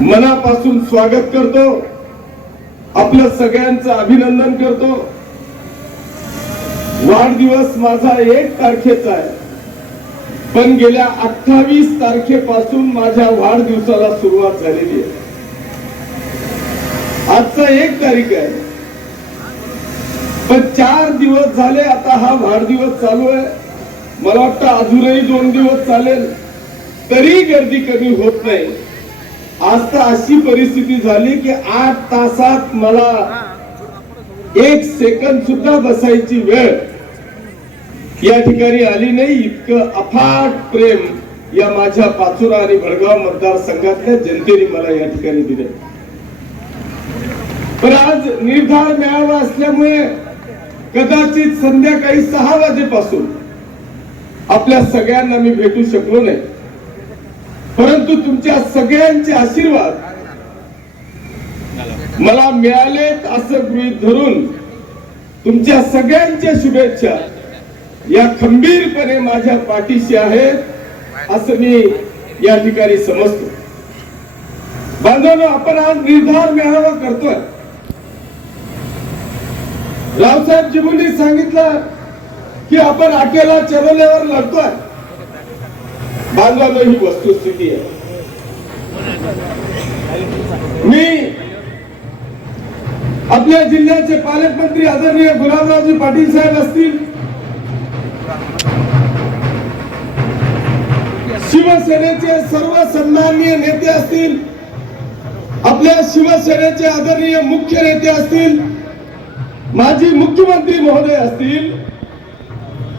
मनापासून स्वागत करतो. आपलं सगळ्यांचं अभिनंदन करतो. वाढदिवस माझा एक तारखेचा आहे. पण गेल्या अठ्ठावीस तारखेपासून माझ्या वाढदिवसाला सुरुवात झालेली आहे. आजचा एक तारीख आहे. पण चार दिवस झाले आता हा वाढदिवस चालू आहे. मला वाटतं अजूनही दोन दिवस चालेल. तरी गर्दी कमी होत नाही. आज तर अशी परिस्थिती झाली की आठ तासात मला एक सेकंद सुद्धा बसायची वेळ या ठिकाणी आली नाही. इतकं अफाट प्रेम या माझ्या पाचुरा आणि भडगाव मतदारसंघातल्या जनतेने मला या ठिकाणी दिले. पण आज निर्धार मिळावा असल्यामुळे कदाचित संध्याकाळी सहा वाजेपासून आपल्या सगळ्यांना मी भेटू शकलो नाही. परंतु तुमच्या सगळ्यांचे आशीर्वाद मला मिळालेत असं गृहित धरून तुमच्या सगळ्यांच्या शुभेच्छा या खंबीरपणे माझ्या पाठीशी आहेत असं मी या ठिकाणी समजतो. बांधवांनो आपण आज निर्धार मेळावा करतोय. रावसाहेब जिबुंनी सांगितलं की आपण अकेला चरवल्यावर लढतोय. बांधवांनो ही वस्तुस्थिती आहे. मी आपल्या जिल्ह्याचे पालकमंत्री आदरणीय गुलाबरावजी पाटील साहेब असतील. शिवसेनेचे सर्व सन्माननीय नेते असतील. आपल्या शिवसेनेचे आदरणीय मुख्य नेते असतील. माजी मुख्यमंत्री महोदय असतील.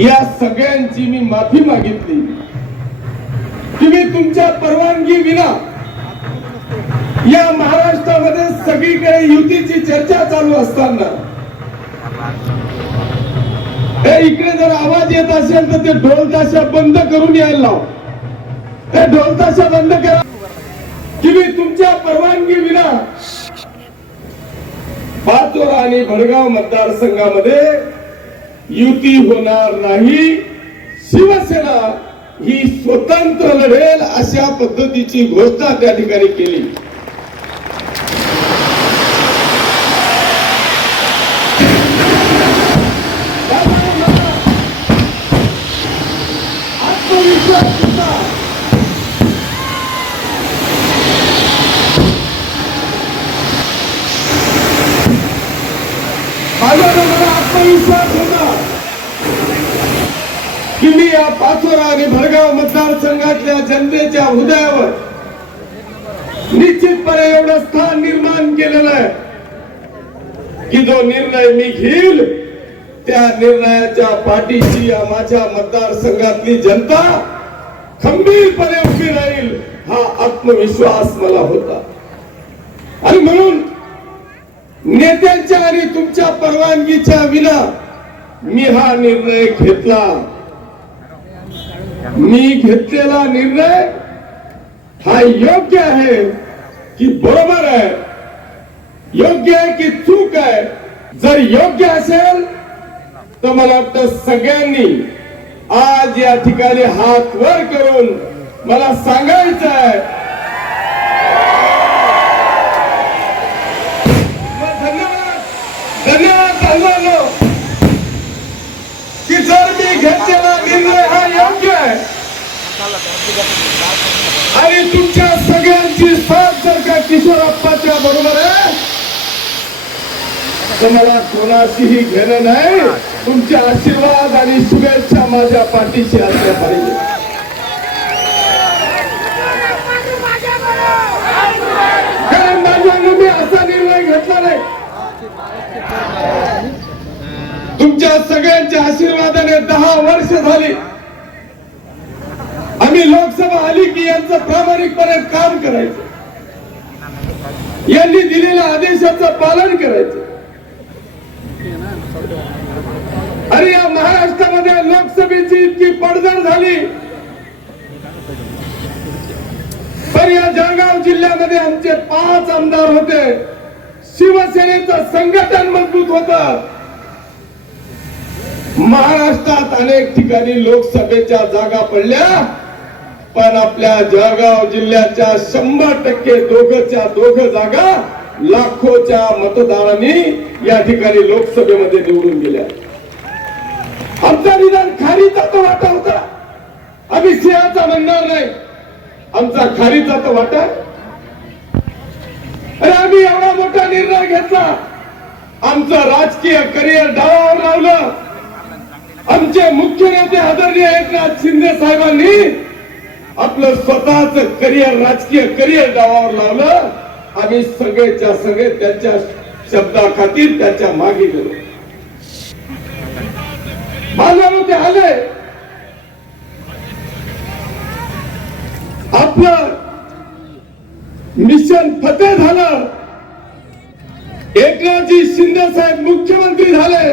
या सगळ्यांची मी माफी मागितली. तुम्ही तुमच्या परवानगी विना या महाराष्ट्रामध्ये सगळीकडे युतीची चर्चा चालू असताना इकडे जर आवाज येत असेल तर ते ढोल ताशा बंद करून यायला लाव. ते ढोल ताशा बंद करा. तुम्ही तुमच्या परवानगी विना पाचोरा आणि भडगाव मतदारसंघामध्ये युती होणार नाही. शिवसेना ही स्वतंत्र लढेल अशा पद्धतीची घोषणा त्या ठिकाणी केली आत्मविश्वास होता. माझा मला आत्मविश्वास होता की मी या आणि भडगाव मतदारसंघातल्या जनतेच्या हृदयावर निश्चितपणे एवढं स्थान निर्माण केलेलं आहे की जो निर्णय मी घेईल त्या निर्णयाच्या पाठीशी माझ्या मतदारसंघातली जनता खंबीरपणे उभी राहील हा आत्मविश्वास मला होता. आणि म्हणून नेत्यांच्या आणि तुमच्या परवानगीच्या विना मी हा निर्णय घेतला. मी घेतलेला निर्णय हा योग्य आहे की बरोबर आहे योग्य आहे की चूक आहे. जर योग्य असेल तर मला वाटतं सगळ्यांनी आज या ठिकाणी हात वर करून मला सांगायचं आहे. धन्यवाद. धन्यवाद धन्यवाद. की जर मी घेतलेला निर्णय हा योग्य आणि तुमच्या सगळ्यांची साथ जर का किशोरप्पाच्या बरोबर आहे तुम्हाला कोणाशीही घेणं नाही. तुमचे आशीर्वाद आणि शुभेच्छा माझ्या पाठीशी असल्या पाहिजे. मी असा निर्णय घेतला नाही. तुमच्या सगळ्यांच्या आशीर्वादाने दहा वर्ष झाली. आम्ही लोकसभा आली की यांचं प्रामाणिकपणे काम करायचं. यांनी दिलेल्या आदेशाचं पालन करायचं. अरे या महाराष्ट्रामध्ये लोकसभेची इतकी पडझड झाली. तर या जळगाव जिल्ह्यामध्ये आमचे पाच आमदार होते. शिवसेनेचं संघटन मजबूत होत. महाराष्ट्रात अनेक ठिकाणी लोकसभेच्या जागा पडल्या. पण आपल्या जळगाव जिल्ह्याच्या शंभर टक्के दोघच्या दोघ जागा लाखोच्या मतदारांनी या ठिकाणी लोकसभेमध्ये निवडून गेल्या आमचा निदान खारीचा तो वाटा होता. आम्ही सिंहाचा म्हणणार नाही. आमचा खारीचा तो वाटा. अरे आम्ही एवढा मोठा निर्णय घेतला. आमचं राजकीय करिअर डावावर लावलं. आमचे मुख्य नेते आदरणीय एकनाथ शिंदे साहेबांनी आपलं स्वतःच करिअर राजकीय करिअर डावावर लावलं आम्ही सगळेच्या सगळे त्यांच्या शब्दाखातीर त्यांच्या मागे गेलो. माझ्यावर ते आले. आपलं मिशन फते झालं. एकनाथजी शिंदे साहेब मुख्यमंत्री झाले.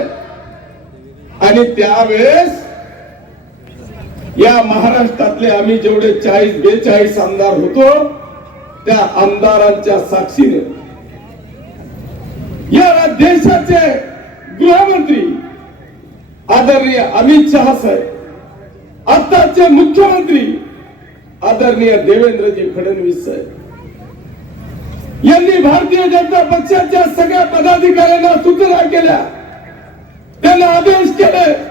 आणि त्यावेळेस या महाराष्ट्रातले आम्ही जेवढे चाळीस बेचाळीस आमदार होतो त्या आमदारांच्या साक्षीने. या देशाचे गृहमंत्री आदरणीय अमित शहा साहेब आताचे मुख्यमंत्री आदरणीय देवेंद्रजी फडणवीस साहेब. यांनी भारतीय जनता पक्षाच्या सगळ्या पदाधिकाऱ्यांना सूचना केल्या. त्यांना आदेश केले.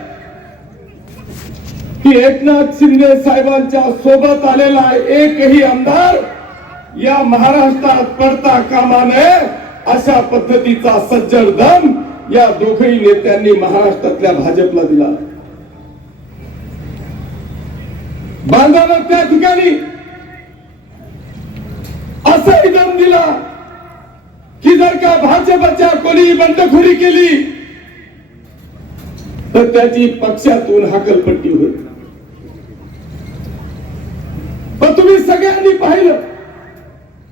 की एकनाथ शिंदे साहेबांच्या सोबत आलेला एकही आमदार या महाराष्ट्रात पडता कामा नये अशा पद्धतीचा सज्जड दम या दोघही नेत्यांनी महाराष्ट्रातल्या भाजपला दिला. बांधानं त्या ठिकाणी असाही दम दिला की जर का भाजपच्या कोणी बंडखोरी केली तर त्याची पक्षातून हाकलपट्टी होईल. पण तुम्ही सगळ्यांनी पाहिलं.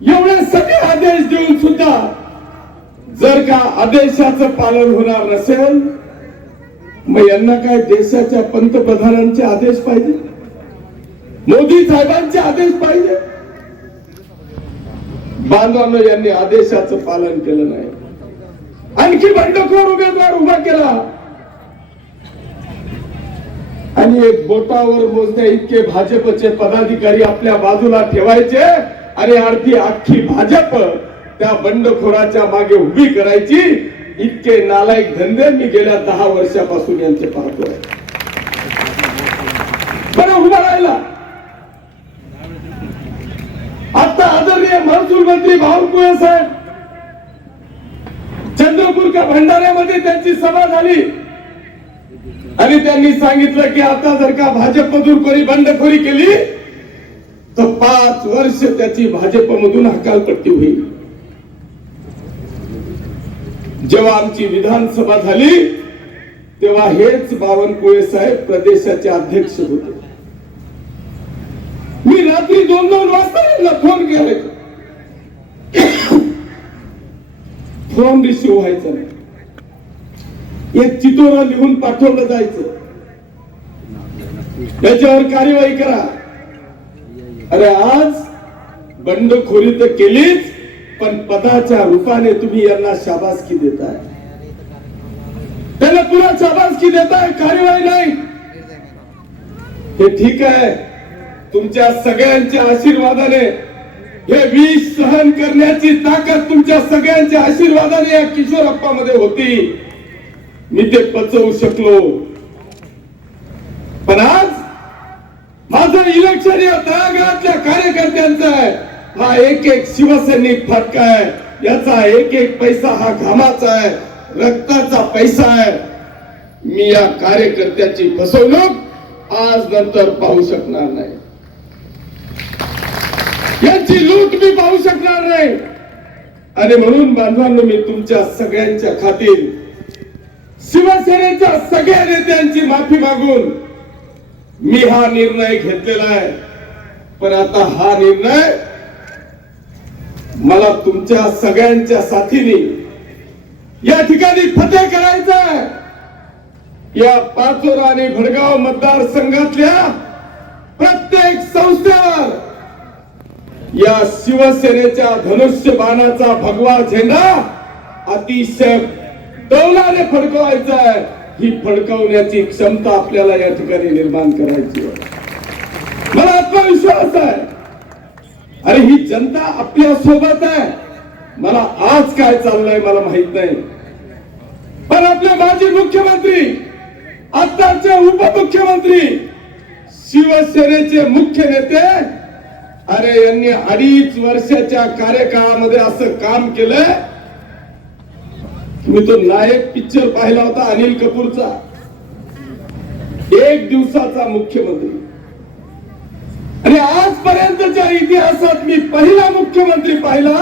एवढे सगळे आदेश देऊन सुद्धा जर का आदेशाचं पालन होणार नसेल मग यांना काय देशाच्या पंतप्रधानांचे आदेश पाहिजे? मोदी साहेबांचे आदेश पाहिजे? बांधवांनो यांनी आदेशाचं पालन केलं नाही. आणखी बंडखोर उमेदवार उभा केला. आणि एक बोटावर मोजण्या इतके भाजपचे पदाधिकारी आपल्या बाजूला ठेवायचे. आणि अर्धी अख्खी भाजप त्या बंडखोराच्या मागे उभी करायची. इतके नालायक धंदे मी गेल्या दहा वर्षापासून यांचे पाहतोय. बरं उभा राहिला. आता आदरणीय महसूल मंत्री भाऊकुळे साहेब चंद्रपूर का भंडाऱ्यामध्ये त्यांची सभा झाली. आणि त्यांनी सांगितलं की आता जर का भाजपमधून कोणी बंडखोरी केली तर पाच वर्ष त्याची भाजपमधून हकालपट्टी होईल. जेव्हा आमची विधानसभा झाली तेव्हा हेच बावनकुळे साहेब प्रदेशाचे अध्यक्ष होते. मी रात्री दोन दोन वाजता फोन केले फोन रिसिव्ह व्हायचा नाही. एक चितोरा लिहून पाठवलं जायचं. त्याच्यावर कार्यवाही करा. अरे आज बंडखोरी तर केलीच पण पदाच्या रूपाने तुम्ही यांना शाबासकी देताय. त्यांना पुन्हा शाबासकी देताय कार्यवाही नाही. हे ठीक आहे. तुमच्या सगळ्यांच्या आशीर्वादाने हे विष सहन करण्याची ताकद तुमच्या सगळ्यांच्या आशीर्वादाने या किशोरप्पामध्ये होती. मी ते पचवू शकलो. पण आज माझं इलेक्शन या तळागाळातल्या कार्यकर्त्यांचं आहे. हा एक एक शिवसैनिक फटका आहे. याचा एक एक पैसा हा घामाचा आहे. रक्ताचा पैसा आहे. मी या कार्यकर्त्याची फसवणूक आज नंतर पाहू शकणार नाही. यांची लूट मी पाहू शकणार नाही. आणि म्हणून बांधवांनो मी तुमच्या सगळ्यांच्या खातीर शिवसेनेच्या सगळ्या नेत्यांची माफी मागून मी हा निर्णय घेतलेला आहे. पण आता हा निर्णय मला तुमच्या सगळ्यांच्या साथीने या ठिकाणी फते करायचा आहे. या पाचोरा आणि भडगाव मतदारसंघातल्या प्रत्येक संस्थेवर या शिवसेनेच्या धनुष्य बाणाचा भगवा झेंडा अतिशय तौलाने फडकवायचं आहे ही फडकवण्याची क्षमता आपल्याला या ठिकाणी निर्माण करायची आहे. मला आत्मविश्वास आहे. अरे ही जनता आपल्यासोबत आहे. मला आज काय चाललंय मला माहीत नाही. पण आपले माजी मुख्यमंत्री आताचे उपमुख्यमंत्री शिवसेनेचे मुख्य नेते अरे यांनी अडीच वर्षाच्या कार्यकाळामध्ये असं काम केलं मी तो नायक पिक्चर पाहिला होता अनिल कपूरचा. एक दिवसाचा मुख्यमंत्री. आणि आजपर्यंतच्या इतिहासात मी पहिला मुख्यमंत्री पाहिला.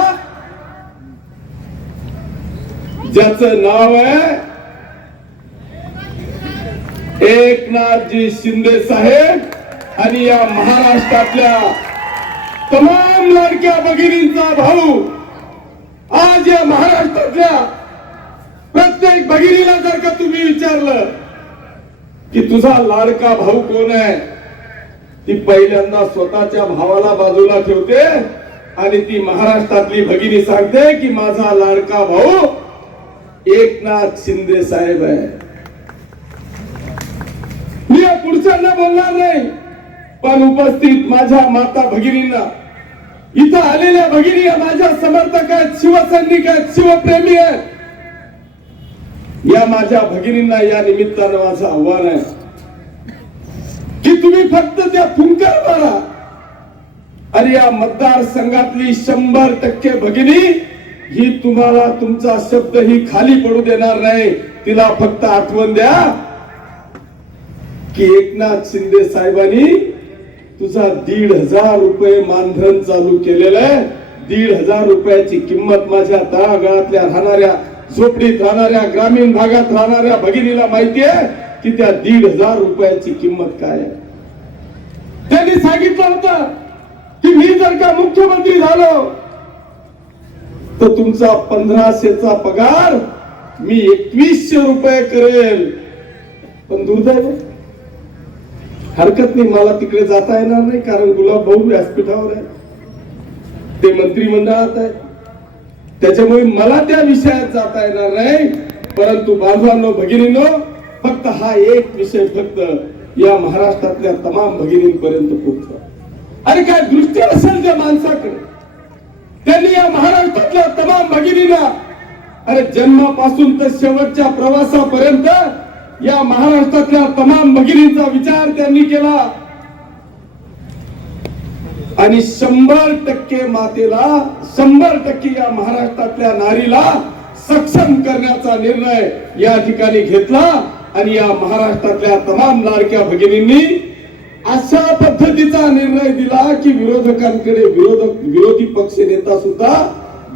ज्याच नाव आहे एकनाथजी शिंदे साहेब. आणि या महाराष्ट्रातल्या तमाम लाडक्या भगिनींचा भाऊ आज या महाराष्ट्रातल्या प्रत्येक भगिनीला जर का तुम्ही विचारलं की तुझा लाडका भाऊ कोण आहे ती पहिल्यांदा स्वतःच्या भावाला बाजूला ठेवते आणि ती महाराष्ट्रातली भगिनी सांगते की माझा लाडका भाऊ एकनाथ शिंदे साहेब आहे. मी पुढच्यांना बोलणार नाही पण उपस्थित माझ्या माता भगिनींना इथं आलेल्या भगिनी माझ्या समर्थक आहेत शिवसैनिक आहेत शिवप्रेमी आहेत. या माझ्या भगिनींना या निमित्तानं माझं आव्हान आहे की तुम्ही फक्त त्या फुंकर मारा. आणि या मतदारसंघातली शंभर टक्के भगिनी ही तुम्हाला तुमचा शब्द ही खाली पडू देणार नाही. तिला फक्त आठवण द्या की एकनाथ शिंदे साहेबांनी तुझा दीड हजार रुपये मानधन चालू केलेलं आहे. दीड हजार रुपयाची किंमत माझ्या तळागाळातल्या राहणाऱ्या झोपडीत राहणाऱ्या ग्रामीण भागात राहणाऱ्या भगिनीला माहिती आहे की त्या दीड हजार रुपयाची किंमत काय आहे? त्यांनी सांगितलं होतं की मी जर का मुख्यमंत्री झालो तर तुमचा पंधराशेचा पगार मी एकवीसशे रुपये करेल. पण दुर्दैव हरकत नाही मला तिकडे जाता येणार नाही कारण गुलाब भाऊ व्यासपीठावर आहे. ते मंत्रिमंडळात आहे. त्याच्यामुळे मला त्या विषयात जाता येणार नाही. परंतु बांधवांनो भगिनींनो फक्त हा एक विषय फक्त या महाराष्ट्रातल्या तमाम भगिनींपर्यंत पोहोचतो आणि काय दृष्टी असेल त्या माणसाकडे त्यांनी या महाराष्ट्रातल्या तमाम भगिनींना अरे जन्मापासून तर शेवटच्या प्रवासापर्यंत या महाराष्ट्रातल्या तमाम भगिनींचा विचार त्यांनी केला. आणि शंभर टक्के मातेला शंभर टक्के या महाराष्ट्रातल्या नारीला सक्षम करण्याचा निर्णय या ठिकाणी घेतला. आणि या महाराष्ट्रातल्या तमाम लाडक्या भगिनींनी अशा पद्धतीचा निर्णय दिला की विरोधकांकडे विरोधक विरोधी पक्ष नेता सुद्धा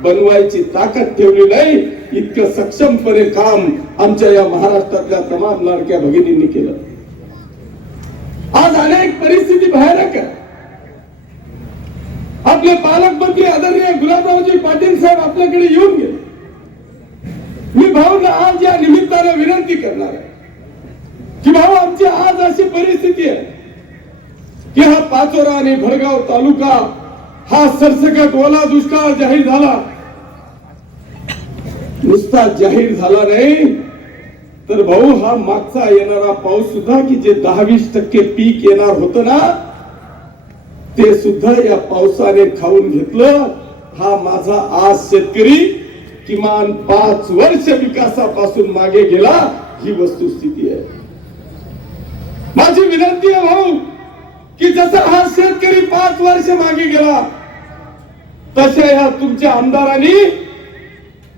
बनवायची ताकद ठेवली नाही. इतकं सक्षमपणे काम आमच्या या महाराष्ट्रातल्या तमाम लाडक्या भगिनींनी केलं. आज अनेक परिस्थिती भयानक आहे आपले पालकमंत्री आदरणीय गुलाबरावजी पाटील साहेब आपल्याकडे येऊन गेले. मी भाऊंना आज या निमित्ताने विनंती करणार आहे की भाऊ आमची आज अशी परिस्थिती आहे की हा पाचोरा आणि भडगाव तालुका हा सरसकट ओला दुष्काळ जाहीर झाला. नुसता जाहीर झाला नाही तर भाऊ हा मागचा येणारा पाऊस सुद्धा की जे दहा वीस टक्के पीक येणार होतं ना ते सुद्धा या पावसाने खाऊन घेतलं. हा माझा आज शेतकरी किमान पाच वर्ष विकासापासून मागे गेला ही वस्तुस्थिती आहे. माझी विनंती आहे भाऊ की जसा हा शेतकरी पाच वर्ष मागे गेला तशा या तुमच्या आमदारांनी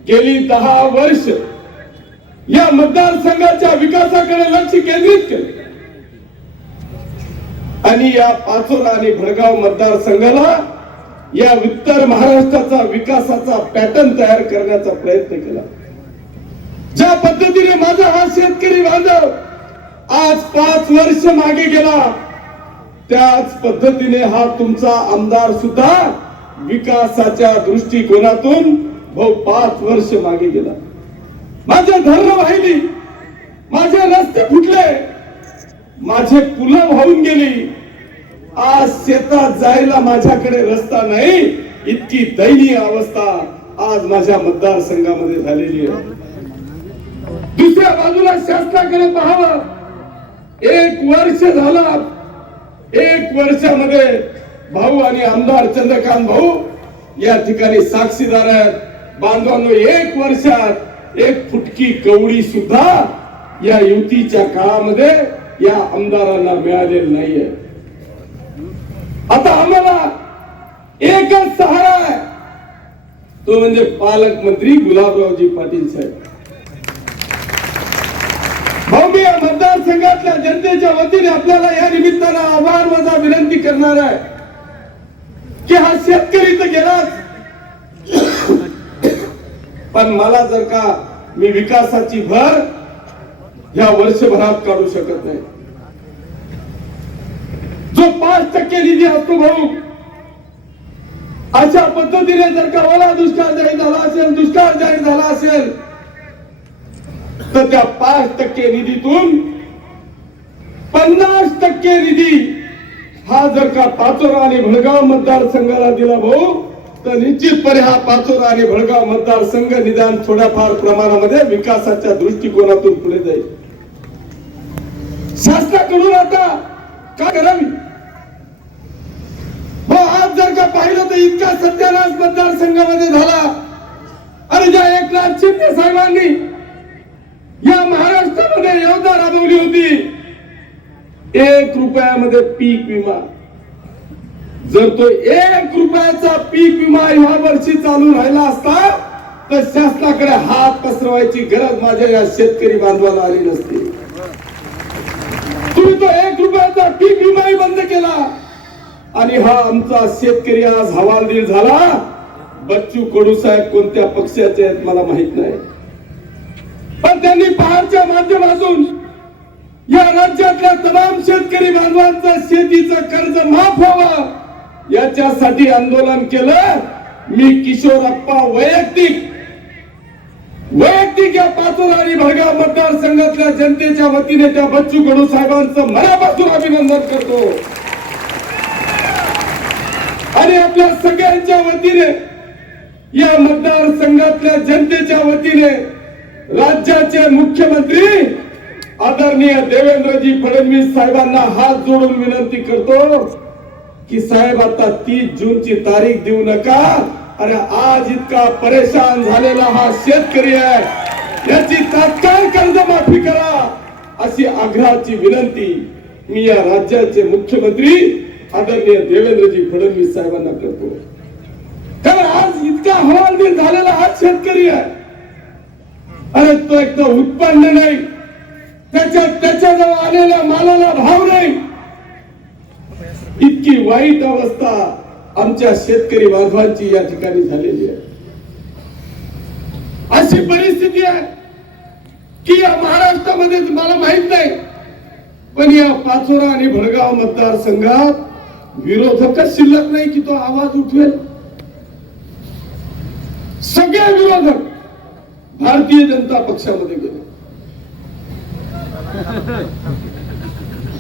गेली दहा वर्ष या मतदारसंघाच्या विकासाकडे लक्ष केंद्रित केलं. आणि या पाचोरा आणि भडगाव मतदारसंघाला या उत्तर महाराष्ट्राचा विकासाचा पॅटर्न तयार करण्याचा प्रयत्न केला. ज्या पद्धतीने माझा हा शेतकरी बांधव आज पाच वर्ष मागे गेला त्याच पद्धतीने हा तुमचा आमदार सुद्धा विकासाच्या दृष्टिकोनातून भाऊ पाच वर्ष मागे गेला. माझ्या धरण वाहिली माझे रस्ते फुटले. माझे फुलं वाहून गेली. आज शेतात जायला माझ्याकडे रस्ता नाही. इतकी दयनीय अवस्था आज माझ्या मतदारसंघामध्ये झालेली आहे. दुसऱ्या बाजूला शासनाकडे पाहावं. एक वर्ष झाला. एक वर्षामध्ये भाऊ आणि आमदार चंद्रकांत भाऊ या ठिकाणी साक्षीदार आहेत बांधवांनो एक वर्षात एक फुटकी कवडी सुद्धा या युतीच्या काळामध्ये या आमदारांना मिळालेलं नाहीये. आता आम्हाला एकच सहारा आहे. तो म्हणजे पालकमंत्री गुलाबरावजी पाटील साहेब. भाऊ मी या मतदारसंघातल्या जनतेच्या वतीने आपल्याला या निमित्तानं आभार माझा विनंती करणार आहे. की हा शेतकरी तर गेलाच. पण मला जर का मी विकासाची भर या वर्षभरात काढू शकत नाही. जो पाच टक्के निधी असतो भाऊ अशा पद्धतीने जर का ओला दुष्काळ जाहीर झाला असेल दुष्काळ जाहीर झाला असेल तर त्या पाच टक्के निधीतून पन्नास टक्के निधी हा जर का पाचोरा आणि भडगाव मतदारसंघाला दिला भाऊ तर निश्चितपणे हा पाचोरा आणि भडगाव मतदारसंघ निदान थोड्याफार प्रमाणामध्ये विकासाच्या दृष्टिकोनातून पुढे जाईल. शासनाकडून आता काय करावी? हो आज जर का पाहिलं तर इतका सत्यानाश मतदारसंघामध्ये झाला. आणि ज्या एकनाथ शिंदे साहेबांनी या महाराष्ट्रामध्ये योजना राबवली होती एक रुपयामध्ये पीक विमा. जर तो एक रुपयाचा पीक विमा ह्या वर्षी चालू राहिला असता तर शासनाकडे हात पसरवायची गरज माझ्या या शेतकरी बांधवाला आली नसती. तो एक रुपयाचा पीक विमाही बंद केला. आणि हा आमचा शेतकरी आज हवालदिल झाला. बच्चू कडू साहेब कोणत्या पक्षाचे आहेत मला माहीत नाही. पण त्यांनी पहाडच्या माध्यमातून या राज्यातल्या तमाम शेतकरी बांधवांचं शेतीचं कर्ज माफ व्हावं. याच्यासाठी आंदोलन केलं. मी किशोरप्पा वैयक्तिक वैयक्तिक या पाचोरा आणि मतदारसंघातल्या जनतेच्या वतीने त्या बच्चू कडू साहेबांचं मनापासून अभिनंदन करतो. आणि आपल्या सगळ्यांच्या वतीने या मतदारसंघातल्या जनतेच्या वतीने राज्याचे मुख्यमंत्री आदरणीय देवेंद्रजी फडणवीस साहेबांना हात जोडून विनंती करतो की साहेब आता तीस जूनची तारीख देऊ नका. अरे आज इतका परेशान झालेला हा शेतकरी आहे. याची तात्काळ कर्जमाफी करा. अशी आग्रहाची विनंती मी या राज्याचे मुख्यमंत्री आदरणीय देवेंद्रजी फडणवीस साहेबांना करतो. कारण आज इतका हवालदिल झालेला हा शेतकरी आहे. अरे तो एक तर उत्पन्न नाही. त्याच्या त्याच्याजवळ आलेल्या मालाला भाव नाही. इतकी वाईट अवस्था आमच्या शेतकरी बांधवांची या ठिकाणी झालेली आहे. अशी परिस्थिती आहे की या महाराष्ट्रामध्ये मला माहीत नाही पण या पाचोरा आणि भडगाव मतदारसंघात विरोधकच शिल्लक नाही की तो आवाज उठवेल? सगळे विरोधक भारतीय जनता पक्षामध्ये गेले.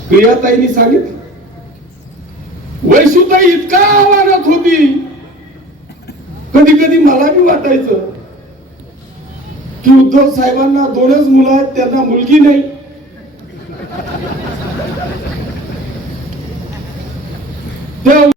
प्रियाताईंनी सांगितलं. वैशुताई इतका आव्हानात होती. कधी कधी मला बी वाटायचं की उद्धव साहेबांना दोनच मुलं आहेत त्यांना मुलगी नाही. त्या